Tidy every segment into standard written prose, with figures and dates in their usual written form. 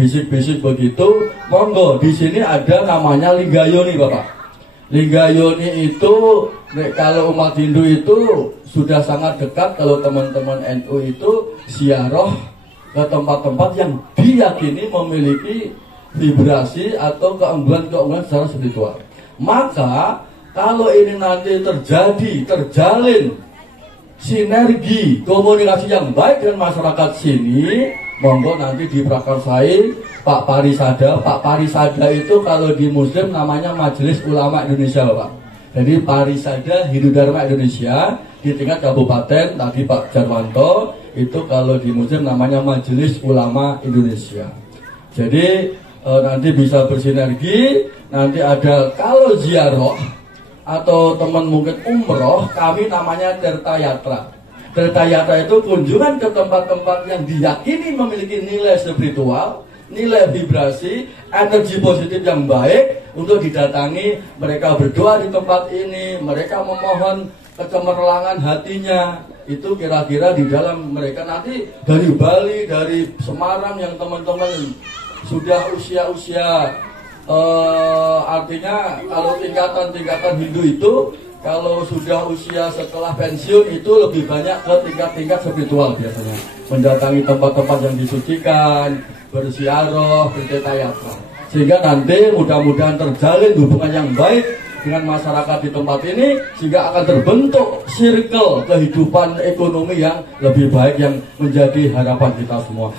bisik-bisik begitu, monggo di sini ada namanya Linggayoni Bapak. Linggayoni itu kalau umat Hindu itu sudah sangat dekat, kalau teman-teman NU itu ziarah ke tempat-tempat yang diyakini memiliki vibrasi atau keunggulan-keunggulan secara spiritual. Maka kalau ini nanti terjalin sinergi komunikasi yang baik dengan masyarakat sini, monggo nanti diprakarsai Pak Parisada. Pak Parisada itu kalau di Muslim namanya Majelis Ulama Indonesia Bapak. Jadi Parisada Hindu Dharma Indonesia di tingkat kabupaten, tadi Pak Jarwanto itu kalau di Muslim namanya Majelis Ulama Indonesia. Jadi nanti bisa bersinergi, nanti ada kalau ziarah atau teman mungkin umroh, kami namanya Tirta Yatra. Tirta Yatra itu kunjungan ke tempat-tempat yang diyakini memiliki nilai spiritual, nilai vibrasi, energi positif yang baik untuk didatangi. Mereka berdoa di tempat ini, mereka memohon kecemerlangan hatinya. Itu kira-kira di dalam mereka nanti dari Bali, dari Semarang yang teman-teman sudah usia-usia artinya kalau tingkatan Hindu itu kalau sudah usia setelah pensiun itu lebih banyak ke tingkat-tingkat spiritual biasanya, mendatangi tempat-tempat yang disucikan, berziarah, berteta yatra, sehingga nanti mudah-mudahan terjalin hubungan yang baik dengan masyarakat di tempat ini, sehingga akan terbentuk circle kehidupan ekonomi yang lebih baik yang menjadi harapan kita semua.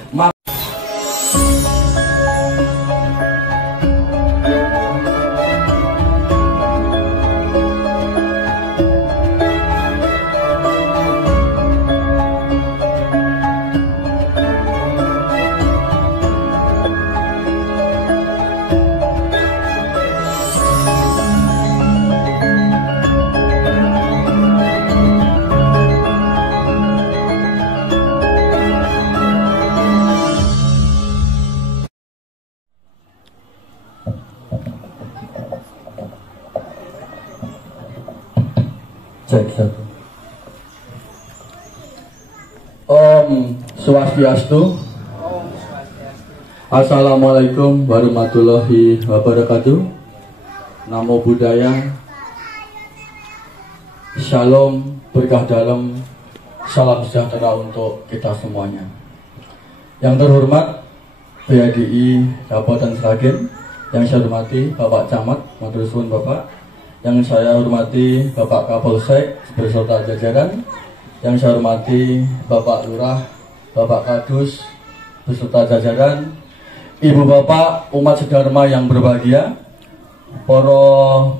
Om Swastiastu. Assalamualaikum warahmatullahi wabarakatuh. Namo Buddhaya. Shalom, berkah dalam, salam sejahtera untuk kita semuanya. Yang terhormat PADI Kabupaten Sragen, yang saya hormati Bapak Camat, matur suwun Bapak. Yang saya hormati Bapak Kapolsek beserta jajaran, yang saya hormati Bapak Lurah, Bapak Kadus beserta jajaran, Ibu Bapak umat sedharma yang berbahagia, para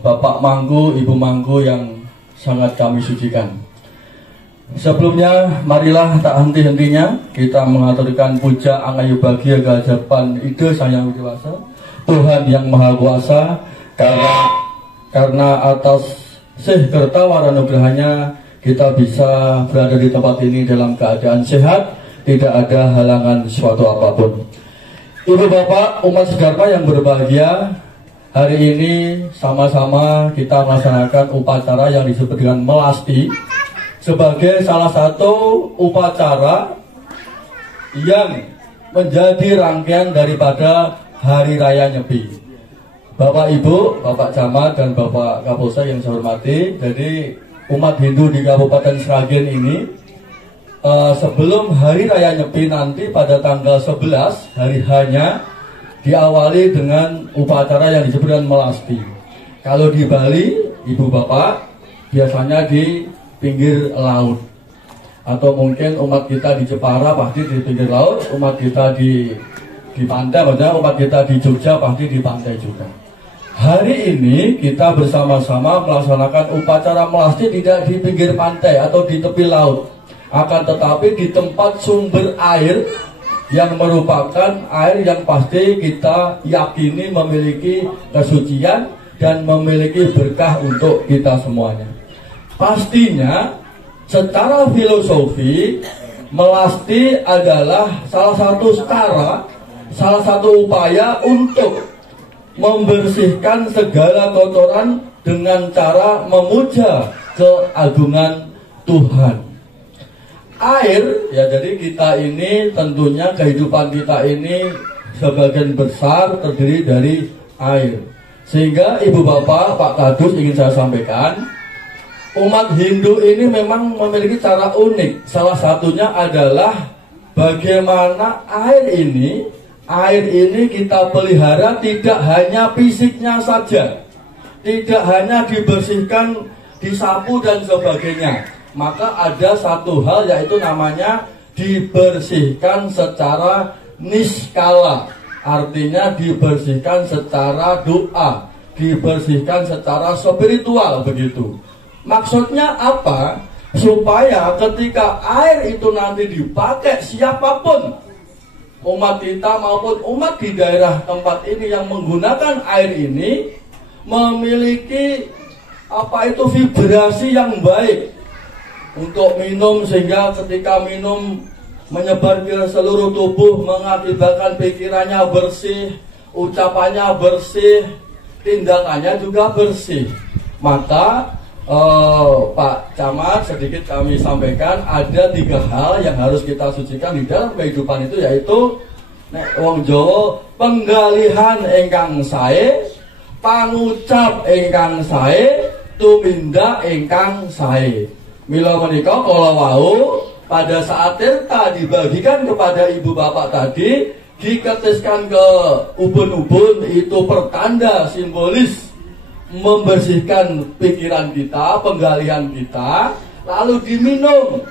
Bapak Mangku, Ibu Mangku yang sangat kami sucikan. Sebelumnya, marilah tak henti-hentinya kita mengaturkan puja angayu bahagia kehadapan Ida Sang Yang Dewasa, Tuhan yang Maha Kuasa, karena atas sehkerta wanugrahanya kita bisa berada di tempat ini dalam keadaan sehat, tidak ada halangan suatu apapun. Ibu Bapak umat sedharma yang berbahagia, hari ini sama-sama kita melaksanakan upacara yang disebut dengan melasti sebagai salah satu upacara yang menjadi rangkaian daripada Hari Raya Nyepi. Bapak Ibu, Bapak Camat dan Bapak Kapolsek yang saya hormati, jadi umat Hindu di Kabupaten Sragen ini sebelum Hari Raya Nyepi nanti pada tanggal 11 hari hanya diawali dengan upacara yang disebut dengan melasti. Kalau di Bali, Ibu Bapak biasanya di pinggir laut, atau mungkin umat kita di Jepara pasti di pinggir laut, umat kita di pantai, maksudnya umat kita di Jogja pasti di pantai juga. Hari ini kita bersama-sama melaksanakan upacara melasti tidak di pinggir pantai atau di tepi laut, akan tetapi di tempat sumber air yang merupakan air yang pasti kita yakini memiliki kesucian dan memiliki berkah untuk kita semuanya. Pastinya secara filosofi melasti adalah salah satu cara, salah satu upaya untuk membersihkan segala kotoran dengan cara memuja keagungan Tuhan. Air, ya jadi kita ini tentunya kehidupan kita ini sebagian besar terdiri dari air. Sehingga ibu bapak, Pak Kadus, ingin saya sampaikan, umat Hindu ini memang memiliki cara unik. Salah satunya adalah bagaimana air ini kita pelihara tidak hanya fisiknya saja, tidak hanya dibersihkan, disapu dan sebagainya. Maka ada satu hal yaitu namanya dibersihkan secara niskala. Artinya dibersihkan secara doa, dibersihkan secara spiritual begitu. Maksudnya apa? Supaya ketika air itu nanti dipakai siapapun, umat kita maupun umat di daerah tempat ini yang menggunakan air ini memiliki vibrasi yang baik untuk minum, sehingga ketika minum menyebar ke seluruh tubuh, mengakibatkan pikirannya bersih, ucapannya bersih, tindakannya juga bersih. Maka Pak Camat, sedikit kami sampaikan, ada 3 hal yang harus kita sucikan di dalam kehidupan itu, yaitu nek wong Jawa penggalihan ingkang sae, pangucap ingkang sae, tumindak ingkang sae. Mila menika kala wau pada saat tirta dibagikan kepada ibu bapak tadi, diketiskan ke ubun-ubun, itu pertanda simbolis membersihkan pikiran kita, penggalian kita, lalu diminum,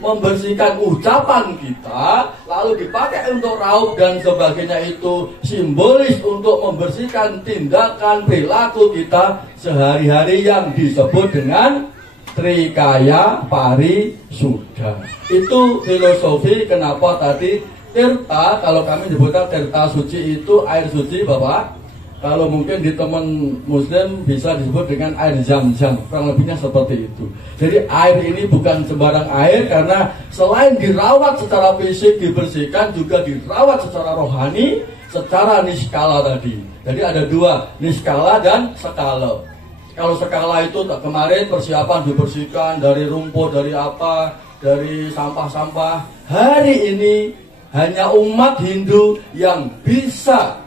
membersihkan ucapan kita, lalu dipakai untuk raup dan sebagainya, itu simbolis untuk membersihkan tindakan perilaku kita sehari-hari yang disebut dengan Trikaya Parisuddha. Itu filosofi kenapa tadi tirta, kalau kami sebutkan tirta suci itu air suci Bapak. Kalau mungkin di teman muslim bisa disebut dengan air zam-zam, kurang lebihnya seperti itu. Jadi air ini bukan sembarang air, karena selain dirawat secara fisik, dibersihkan, juga dirawat secara rohani, secara niskala tadi. Jadi ada 2, niskala dan skala. Kalau skala itu kemarin persiapan dibersihkan dari rumput, dari apa, dari sampah-sampah. Hari ini hanya umat Hindu yang bisa,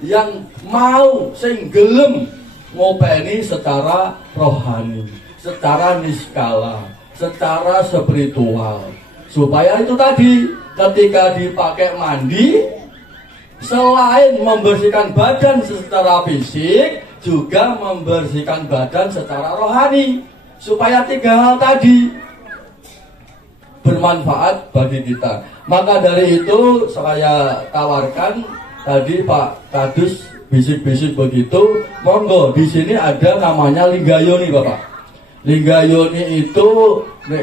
yang mau, sing gelem ngopeni secara rohani, secara niskala, secara spiritual. Supaya itu tadi, ketika dipakai mandi, selain membersihkan badan secara fisik, juga membersihkan badan secara rohani, supaya 3 hal tadi bermanfaat bagi kita. Maka dari itu saya tawarkan tadi Pak Kadus bisik-bisik begitu, monggo di sini ada namanya Linggayoni Bapak. Linggayoni itu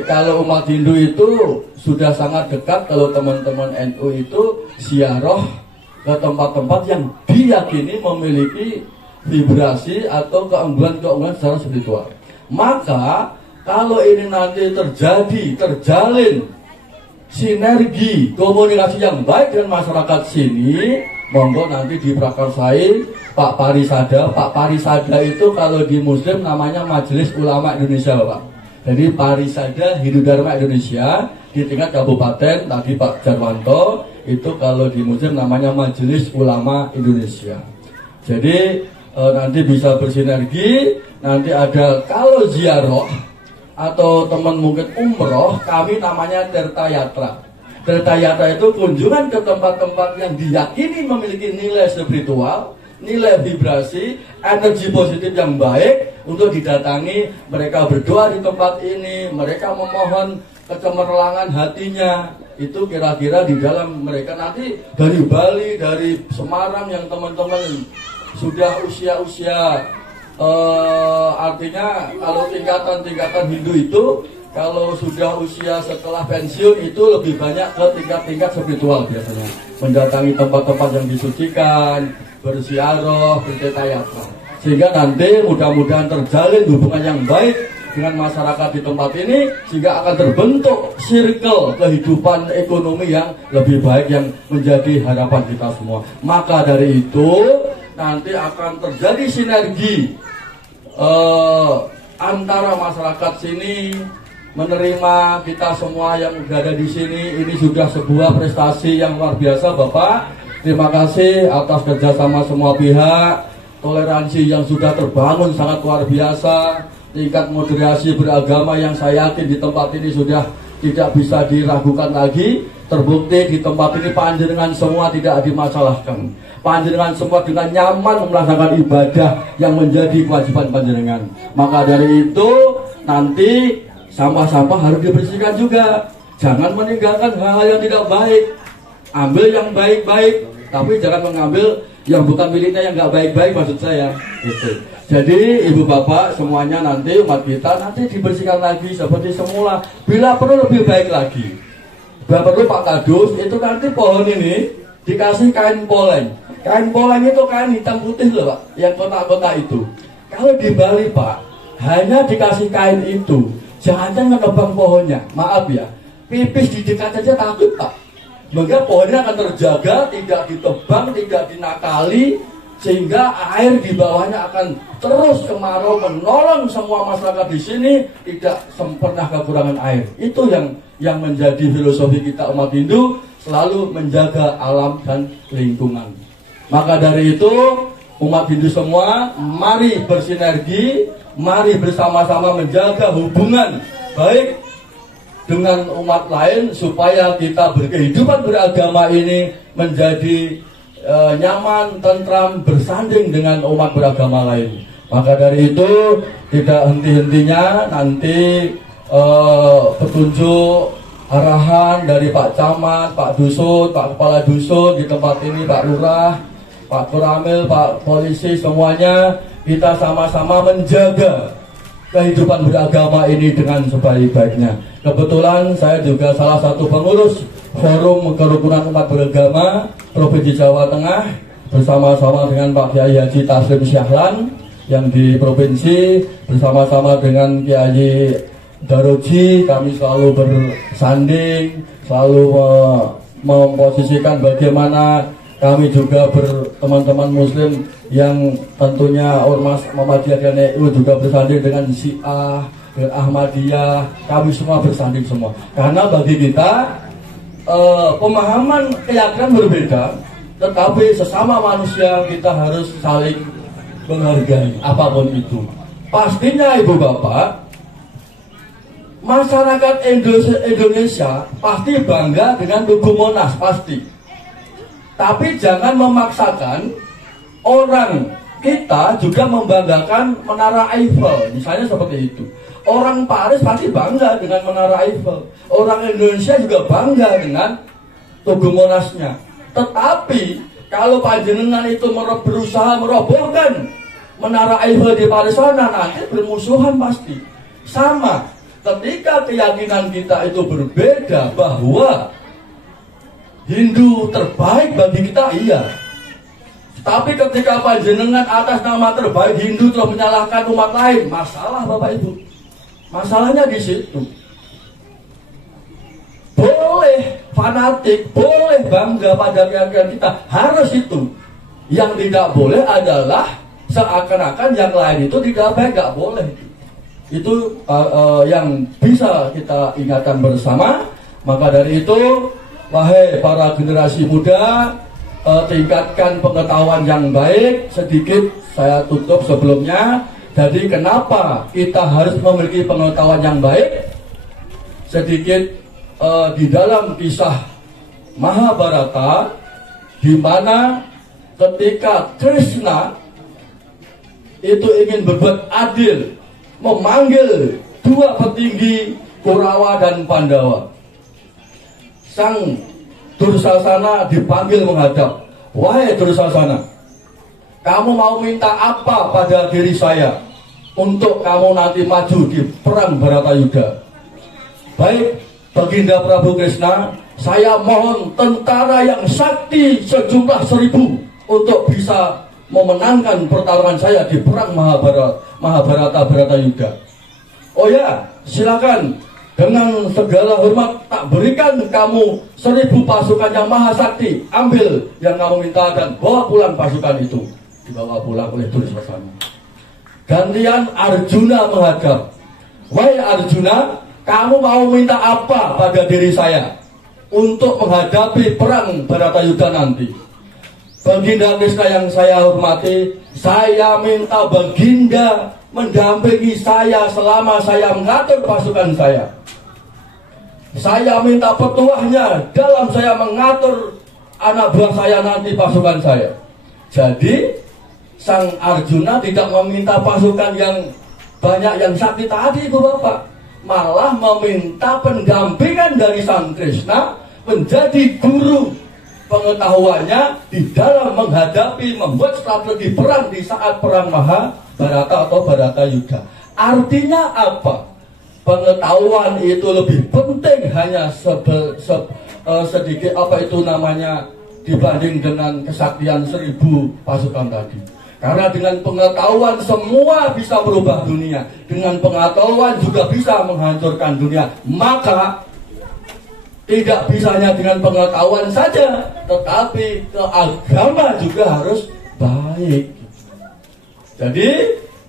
kalau umat Hindu itu sudah sangat dekat. Kalau teman-teman NU itu ziarah ke tempat-tempat yang diyakini memiliki vibrasi atau keunggulan-keunggulan secara spiritual. Maka kalau ini nanti terjalin sinergi komunikasi yang baik dengan masyarakat sini, monggo nanti diprakarsai Pak Parisada. Pak Parisada itu kalau di muslim namanya Majelis Ulama Indonesia Bapak. Jadi Parisada Hindu Dharma Indonesia di tingkat kabupaten, tadi Pak Jarwanto, itu kalau di muslim namanya Majelis Ulama Indonesia. Jadi nanti bisa bersinergi. Nanti ada kalau ziarah atau teman mungkin umroh, kami namanya Tirta Yatra. Tirta Yatra itu kunjungan ke tempat-tempat yang diyakini memiliki nilai spiritual, nilai vibrasi, energi positif yang baik, untuk didatangi. Mereka berdoa di tempat ini, mereka memohon kecemerlangan hatinya. Itu kira-kira di dalam mereka. Nanti dari Bali, dari Semarang yang teman-teman sudah usia-usia, artinya kalau tingkatan Hindu itu, kalau sudah usia setelah pensiun itu lebih banyak ke tingkat-tingkat spiritual biasanya, mendatangi tempat-tempat yang disucikan, berziarah, bertirta yatra, sehingga nanti mudah-mudahan terjalin hubungan yang baik dengan masyarakat di tempat ini, sehingga akan terbentuk circle kehidupan ekonomi yang lebih baik, yang menjadi harapan kita semua. Maka dari itu nanti akan terjadi sinergi antara masyarakat sini menerima kita semua yang berada di sini. Ini sudah sebuah prestasi yang luar biasa Bapak. Terima kasih atas kerjasama semua pihak, toleransi yang sudah terbangun sangat luar biasa, tingkat moderasi beragama yang saya yakin di tempat ini sudah tidak bisa diragukan lagi. Terbukti di tempat ini panjenengan semua tidak dimasalahkan. Panjenengan semua dengan nyaman melaksanakan ibadah yang menjadi kewajiban panjenengan. Maka dari itu nanti sampah-sampah harus dibersihkan juga. Jangan meninggalkan hal-hal yang tidak baik. Ambil yang baik-baik, tapi jangan mengambil yang bukan miliknya, yang nggak baik-baik maksud saya. Gitu. Jadi ibu bapak semuanya nanti umat kita nanti dibersihkan lagi seperti semula. Bila perlu lebih baik lagi. Bila perlu Pak Kadus itu nanti pohon ini dikasih kain poleng. Kain poleng itu kain hitam putih loh Pak, yang kotak-kotak itu. Kalau di Bali Pak, hanya dikasih kain itu, jangan menebang pohonnya. Maaf ya, pipis di dekat saja takut Pak. Maka pohonnya akan terjaga, tidak ditebang, tidak dinakali, sehingga air di bawahnya akan terus kemarau menolong semua masyarakat di sini, tidak pernah kekurangan air. Itu yang menjadi filosofi kita umat Hindu, selalu menjaga alam dan lingkungan. Maka dari itu umat Hindu semua mari bersinergi, mari bersama-sama menjaga hubungan baik dengan umat lain supaya kita berkehidupan beragama ini menjadi nyaman, tentram, bersanding dengan umat beragama lain. Maka dari itu tidak henti-hentinya nanti petunjuk arahan dari Pak Camat, Pak Dusun, Pak Kepala Dusun di tempat ini, Pak Lurah, Pak Koramil, Pak Polisi, semuanya kita sama-sama menjaga kehidupan beragama ini dengan sebaik-baiknya. Kebetulan saya juga salah satu pengurus Forum Kerukunan Umat Beragama Provinsi Jawa Tengah bersama-sama dengan Pak Kiai Haji Taslim Syahlan yang di provinsi, bersama-sama dengan Kiai Daroji. Kami selalu bersanding, selalu memposisikan bagaimana kami juga teman-teman muslim yang tentunya Ormas Muhammadiyah dan NU juga bersanding dengan Syiah, dengan Ahmadiyah. Kami semua bersanding semua. Karena bagi kita pemahaman keyakinan berbeda, tetapi sesama manusia kita harus saling menghargai apapun itu. Pastinya ibu bapak, masyarakat Indonesia pasti bangga dengan Tugu Monas, pasti. Tapi jangan memaksakan orang kita juga membanggakan Menara Eiffel, misalnya seperti itu. Orang Paris pasti bangga dengan Menara Eiffel. Orang Indonesia juga bangga dengan Tugu Monasnya. Tetapi kalau panjenengan itu berusaha merobohkan Menara Eiffel di Paris sana, nanti bermusuhan pasti. Sama, ketika keyakinan kita itu berbeda bahwa Hindu terbaik bagi kita, iya. Tapi ketika panjenengan atas nama terbaik Hindu telah menyalahkan umat lain, masalah Bapak Ibu. Masalahnya di situ. Boleh fanatik, boleh bangga pada keyakinan kita, harus itu. Yang tidak boleh adalah seakan-akan yang lain itu tidak baik, nggak boleh. Itu yang bisa kita ingatkan bersama. Maka dari itu, wahai para generasi muda, tingkatkan pengetahuan yang baik. Sedikit saya tutup sebelumnya. Jadi kenapa kita harus memiliki pengetahuan yang baik? Sedikit di dalam kisah Mahabharata, di mana ketika Krishna itu ingin berbuat adil, memanggil dua petinggi Kurawa dan Pandawa. Sang Dursasana dipanggil menghadap. Wahai Dursasana, kamu mau minta apa pada diri saya untuk kamu nanti maju di perang Bharatayuda? Baik, Baginda Prabu Krishna, saya mohon tentara yang sakti sejumlah 1000 untuk bisa memenangkan pertarungan saya di perang Mahabharata Bharatayuda. Oh ya, silakan. Dengan segala hormat tak berikan kamu 1000 pasukan yang maha sakti. Ambil yang kamu minta dan bawa pulang pasukan itu. Dibawa pulang oleh Dursasana. Gantian Arjuna menghadap. Wahai Arjuna, kamu mau minta apa pada diri saya untuk menghadapi perang Bharatayuda nanti? Baginda Krishna yang saya hormati, saya minta Baginda mendampingi saya selama saya mengatur pasukan saya. Saya minta petuahnya dalam saya mengatur anak buah saya nanti pasukan saya. Jadi Sang Arjuna tidak meminta pasukan yang banyak yang sakti tadi itu Bapak, malah meminta pendampingan dari Sang Krishna menjadi guru pengetahuannya di dalam menghadapi, membuat strategi perang di saat perang Mahabharata atau Bharata Yuddha. Artinya apa? Pengetahuan itu lebih penting hanya sedikit apa itu namanya dibanding dengan kesaktian 1000 pasukan tadi. Karena dengan pengetahuan semua bisa berubah dunia, dengan pengetahuan juga bisa menghancurkan dunia. Maka tidak bisanya dengan pengetahuan saja, tetapi keagama juga harus baik. Jadi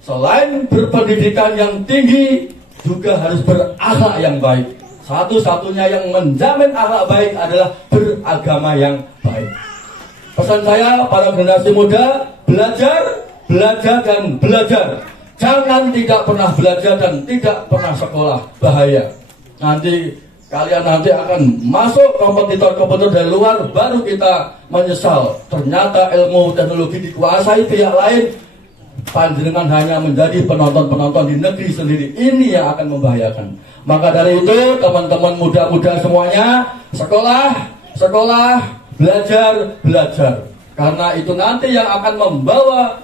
selain berpendidikan yang tinggi, juga harus berakhlak yang baik. Satu-satunya yang menjamin akhlak baik adalah beragama yang baik. Pesan saya para generasi muda, belajar, belajar dan belajar. Jangan tidak pernah belajar dan tidak pernah sekolah, bahaya. Nanti kalian akan masuk kompetitor-kompetitor dari luar, baru kita menyesal. Ternyata ilmu teknologi dikuasai pihak lain, panjenengan hanya menjadi penonton-penonton di negeri sendiri. Ini yang akan membahayakan. Maka dari itu teman-teman muda-muda semuanya, sekolah, belajar. Karena itu nanti yang akan membawa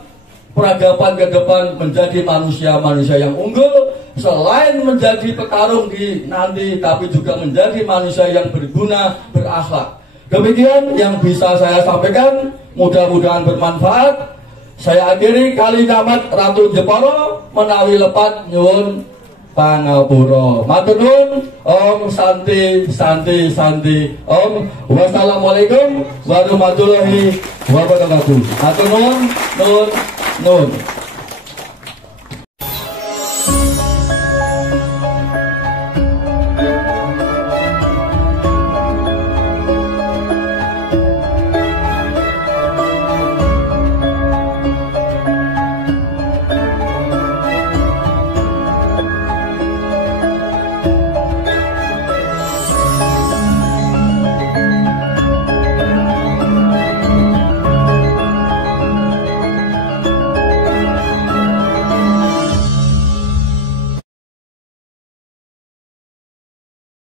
peradaban ke depan menjadi manusia-manusia yang unggul. Selain menjadi petarung di nanti, tapi juga menjadi manusia yang berguna, berakhlak. Demikian yang bisa saya sampaikan, mudah-mudahan bermanfaat. Saya akhiri kali nyamat Ratu Jepara menawi lepat nyuwun pangapura. Matur nuwun. Om Santi. Om. Wassalamualaikum warahmatullahi wabarakatuh. Matur nuwun.